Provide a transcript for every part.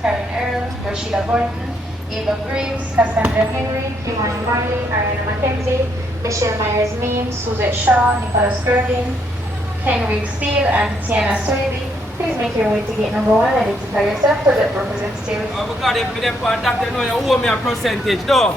Karen Earl, Rashida Gordon, Ava Graves, Cassandra Henry, Kimani Marley, Ariana Mackenzie, Michelle Myers-Mean, Suzette Shaw, Nicholas Gervin, Henry Steele, and Tiana Swaby. Please make your way to gate number 1, identify yourself to the representative. Oh my God, if me them part that, you know you owe me a percentage, though.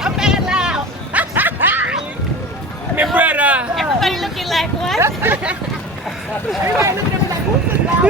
I'm mad loud. Me brother. Everybody looking like what? Everybody looking at me like, who's this loud?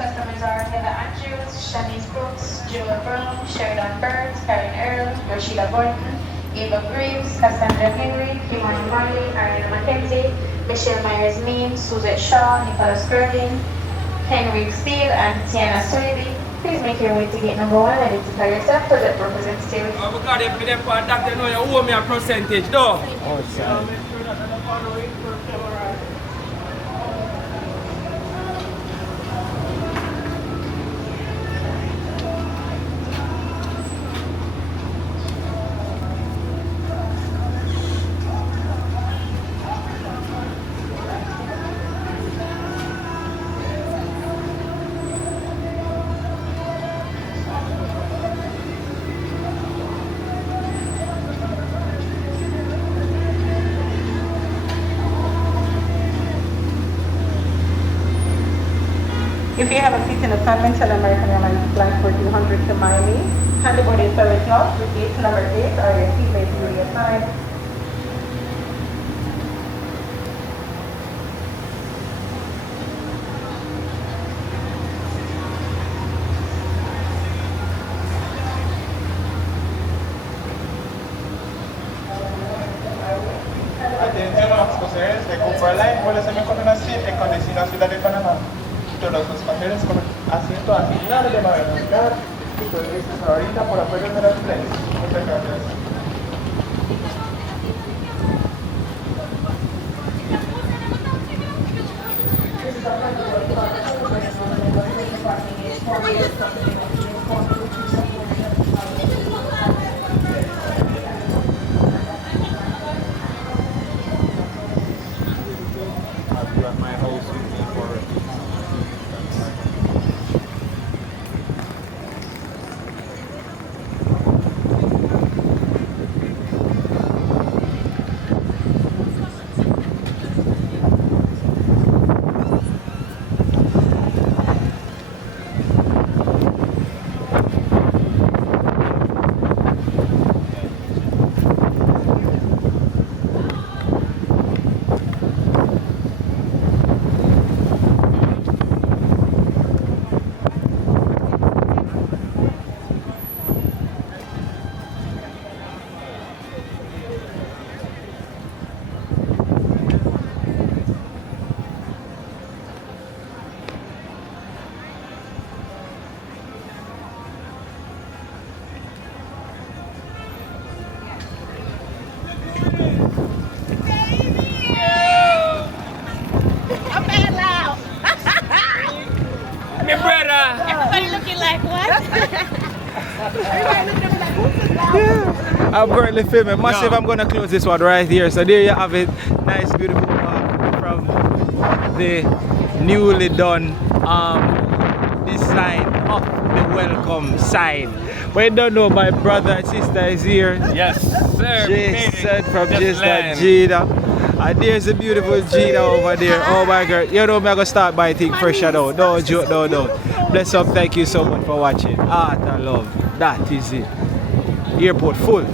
customers are Heather Andrews, Shanice Brooks, Joel Brown, Sheridan Burns, Karen Earl, Rashida Gordon, Ava Graves, Cassandra Henry, Kimani Marley, Ariana Mackenzie, Michelle Myers-Mean, Suzette Shaw, Nicholas Gurdon, Henry Steele, and Tiana Swaby. Please make your way to gate number 1 and identify yourself to the representative. Because if them for doctor know you owe me a percentage though. Outside. If you have a seat in the Continental American Airlines flight 1400 to Miami, hand the boarding service lock with gate number 8 or your seatmate duly assigned. Atención a los pasajeros de Cooper Airlines, vuelos MQ-7 con destino a Ciudad de Panamá. Todos los pasajeros con asiento asignado deberán entrar y progresar ahorita por afuera de las trenes. Muchas gracias. I've got my house with me for I'm bad loud. My brother. Everybody looking like what? Everybody looking at me like, who's this loud? I'm currently filming. Massive, Yeah. I'm gonna close this one right here. So there you have it. Nice, beautiful walk from the newly done design of the welcome sign. But you don't know, my brother and sister is here. Yes, sir. Jason from Just Jason land. Gina. And there's a beautiful Gina over there. Oh my God. You know, I'm gonna start by thing fresh now. No joke, no. Bless up. Thank you so much for watching. Art and love. That is it. Airport full.